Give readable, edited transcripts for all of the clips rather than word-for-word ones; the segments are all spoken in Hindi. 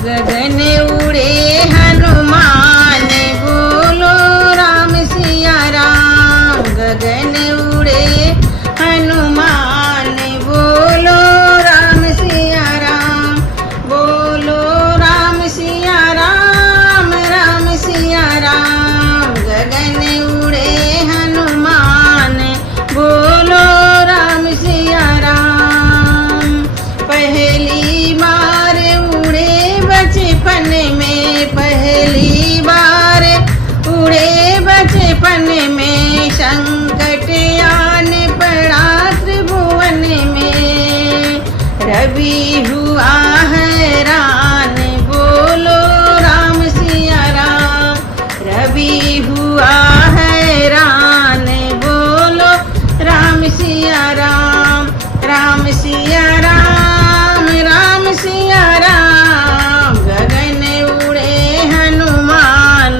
गगन उड़े हनुमान बोलो राम सिया राम। गगन उड़े हनुमान बोलो राम सिया राम। बोलो राम सिया राम राम सिया राम। गगन उड़े हनुमान बोलो राम सिया राम। पहली बार उड़े बचपन में, पहली बार उड़े बचपन में, संकट आन पड़ा त्रिभुवन में। रवि हुआ हैरान बोलो राम सिया राम। रवि हुआ हैरान बोलो राम सिया राम। राम सिया राम राम सिया राम। गगन उड़े हनुमान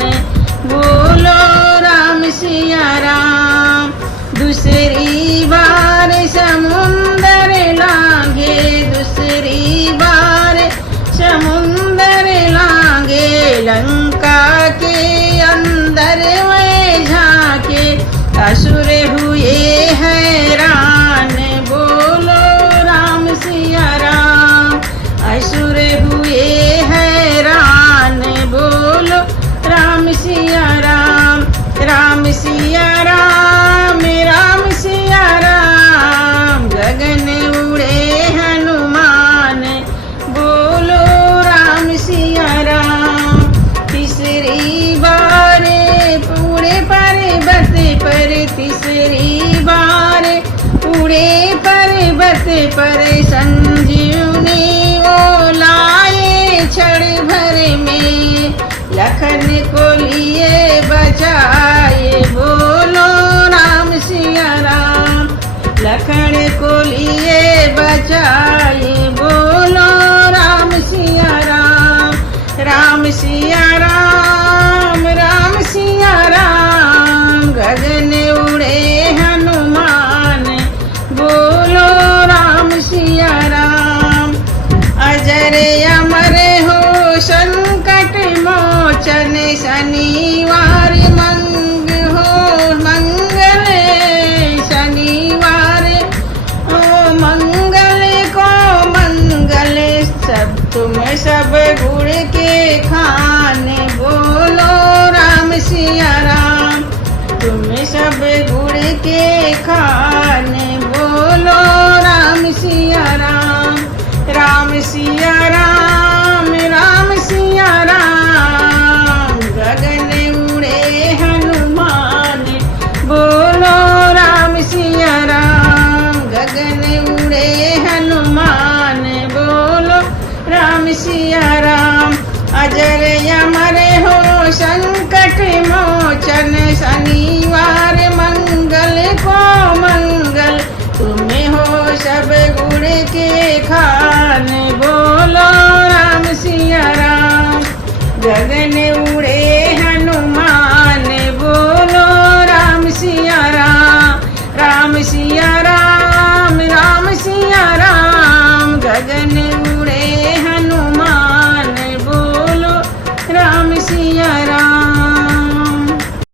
बोलो राम सिया राम। दूसरी बार समुंदर लांगे, दूसरी बार समुंदर लांगे, लंका के अंदर में झांके, असुर हुए हैरान बोलो राम सिया राम। असुर हुए हैरान बोलो राम सिया राम। राम सिया राम राम सिया राम। गगन उड़े हनुमान बोलो राम सिया राम। तीसरी बार उड़े पर्वत पर, तीसरी बार उड़े पर्वत पर, संजीवनी ओ लाए क्षण भर में, लखन को लिए बचाए बोलो राम सिया राम। लखन को लिए बचाए बोलो राम सिया राम। राम सिया राम राम सिया राम। गगन उड़े हनुमान बोलो राम सिया राम। अजर अमर हो संकट मोचन, शनिवार मंग हो मंगल, शनिवार ओ मंगल को मंगल, सब तुम सब गुड़ के खाने बोलो राम सिया राम। तुम सब गुड़ के खाने बोलो राम सिया राम। राम सिया राम राम सिया राम। गगन उड़े हनुमान बोलो राम सिया राम। गगन उड़े हनुमान बोलो राम सिया राम। अजर अमर हो संकट मोचन, शनिवार मंगल को मंगल, तुम्हें हो सब गुड़ के खान बोलो राम सिया राम। गगन उड़े हनुमान बोलो राम सिया राम। राम सिया राम राम सिया राम। गगन